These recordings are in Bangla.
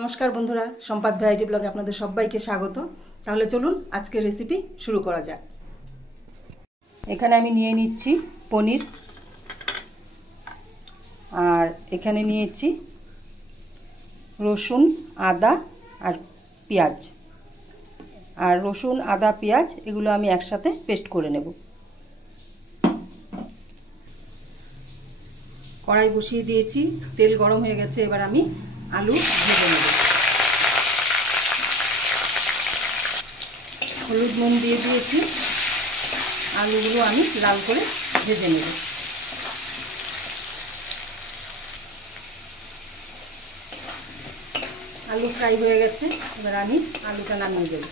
नमस्कार बंधुरा सम्पास भ্যারাইটি ব্লগে আপনাদের সবাইকে স্বাগত। তাহলে চলুন আজকের রেসিপি শুরু করা যাক। এখানে আমি নিয়ে নিচ্ছি পনির, আর এখানে নিয়েছি রসুন, আদা আর পেঁয়াজ। আর রসুন, আদা, পেঁয়াজ এগুলো আমি একসাথে পেস্ট করে নেব। কড়াই বসিয়ে দিয়েছি, তেল গরম হয়ে গেছে। এবার আমি আলু ভেজে নেব। হলুদ নুন দিয়ে দিয়েছি, আলুগুলো আমি লাল করে ভেজে নেব। আলু ফ্রাই হয়ে গেছে, এবার আমি আলুটা নামিয়ে দেব।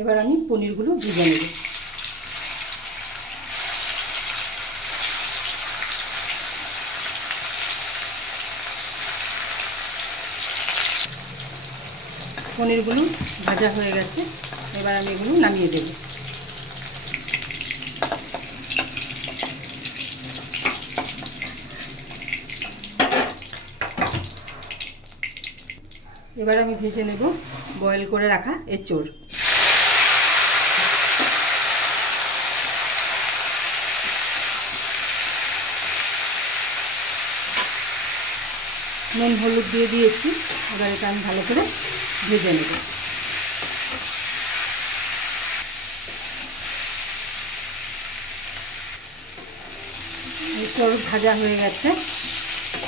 এবার আমি পনিরগুলো ভেজে নেব। পনিরগুলো ভাজা হয়ে গেছে, এবার আমি এগুলো নামিয়ে দেব। এবার আমি ভেজে নেব বয়েল করে রাখা এঁচোড়। নুন হলুদ দিয়ে দিয়েছি, এবার এটা আমি ভালো করে ভেজে নেব। এঁচোড় ভাজা হয়ে গেছে,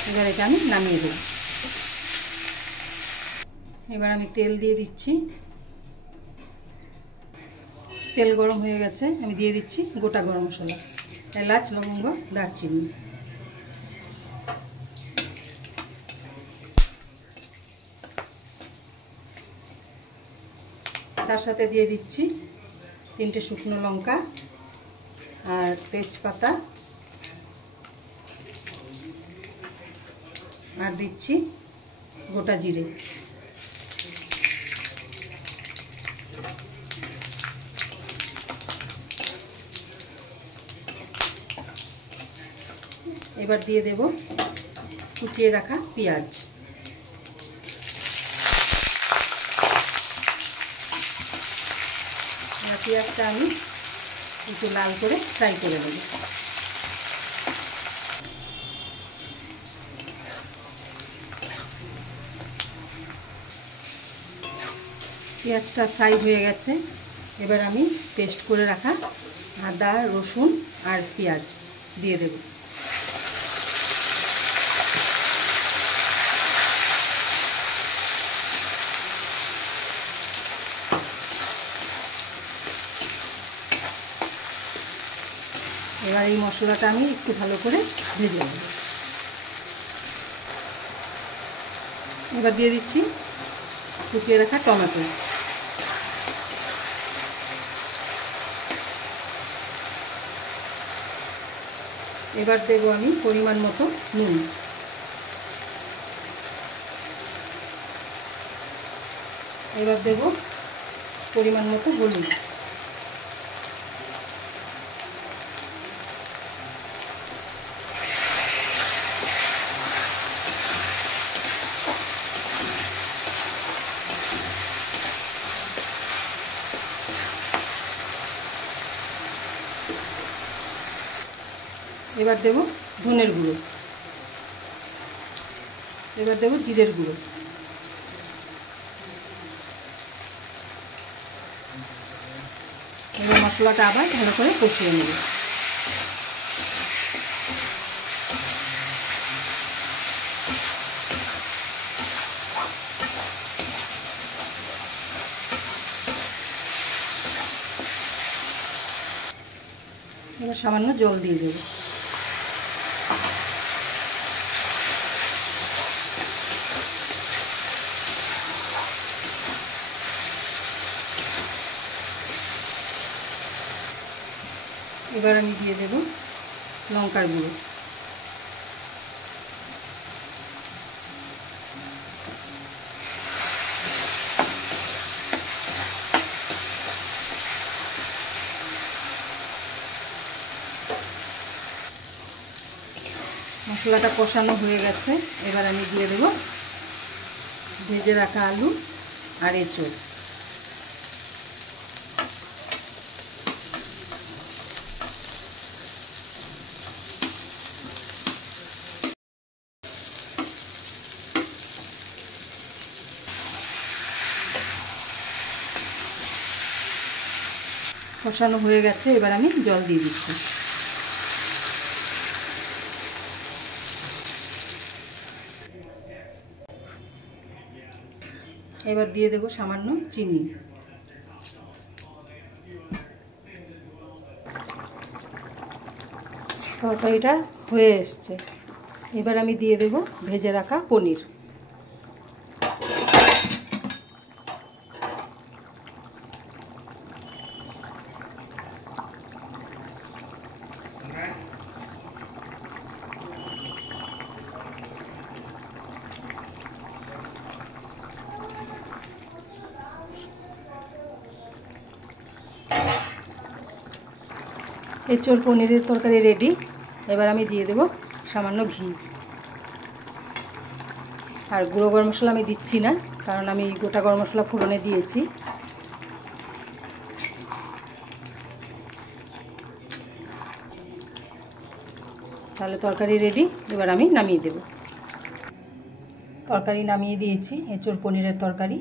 এবার এটা আমি নামিয়ে দেব। এবার আমি তেল দিয়ে দিচ্ছি। তেল গরম হয়ে গেছে, আমি দিয়ে দিচ্ছি গোটা গরম মশলা, এলাচ, লবঙ্গ, দারচিনি। তার সাথে দিয়ে দিচ্ছি 3টে শুকনো লঙ্কা আর তেজপাতা, আর দিচ্ছি গোটা জিরে। এবার দিয়ে দেব কুচিয়ে রাখা পেঁয়াজ। পেঁয়াজটা আমি একটু লাল করে ফ্রাই করে নেব। পেঁয়াজটা ফ্রাই হয়ে গেছে, এবার আমি পেস্ট করে রাখা আদা, রসুন আর পেঁয়াজ দিয়ে দেব। এবার এই মশলাটা আমি একটু ভালো করে ভেজে নেব। এবার দিয়ে দিচ্ছি কুচিয়ে রাখা টমেটো। এবার দেব আমি পরিমাণ মতো নুন। এবার দেব পরিমাণ মতো হলুদ। এবার দেব ধনের গুঁড়ো। এবার দেব জিরের গুঁড়ো। এবার মশলাটা আবার ভালো করে কষিয়ে নেব। এবার সামান্য জল দিয়ে দেব। এবার আমি দিয়ে দেব লঙ্কার গুঁড়ো। মশলাটা কষানো হয়ে গেছে, এবার আমি দিয়ে দেব ভেজে রাখা আলু আর এঁচোড়। কষানো হয়ে গেছে, এবার আমি জল দিয়ে দিচ্ছি। এবার দিয়ে দেব সামান্য চিনি। তরকারিটা হয়ে এসছে, এবার আমি দিয়ে দেব ভেজে রাখা পনির। এঁচোড় পনিরের তরকারি রেডি। এবার আমি দিয়ে দেব সামান্য ঘি। আর গুঁড়ো গরম মশলা আমি দিচ্ছি না, কারণ আমি গোটা গরম মশলা ফোড়নে দিয়েছি। তাহলে তরকারি রেডি, এবার আমি নামিয়ে দেব। তরকারি নামিয়ে দিয়েছি, এঁচোড় পনিরের তরকারি।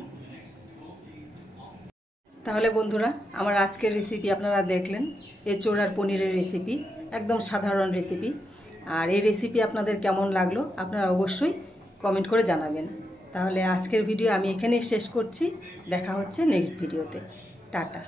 তাহলে বন্ধুরা, আমার আজকের রেসিপি আপনারা দেখলেন, এঁচোড় আর পনিরের রেসিপি, একদম সাধারণ রেসিপি। আর এই রেসিপি আপনাদের কেমন লাগলো আপনারা অবশ্যই কমেন্ট করে জানাবেন। তাহলে আজকের ভিডিও আমি এখানেই শেষ করছি, দেখা হচ্ছে নেক্সট ভিডিওতে। টাটা।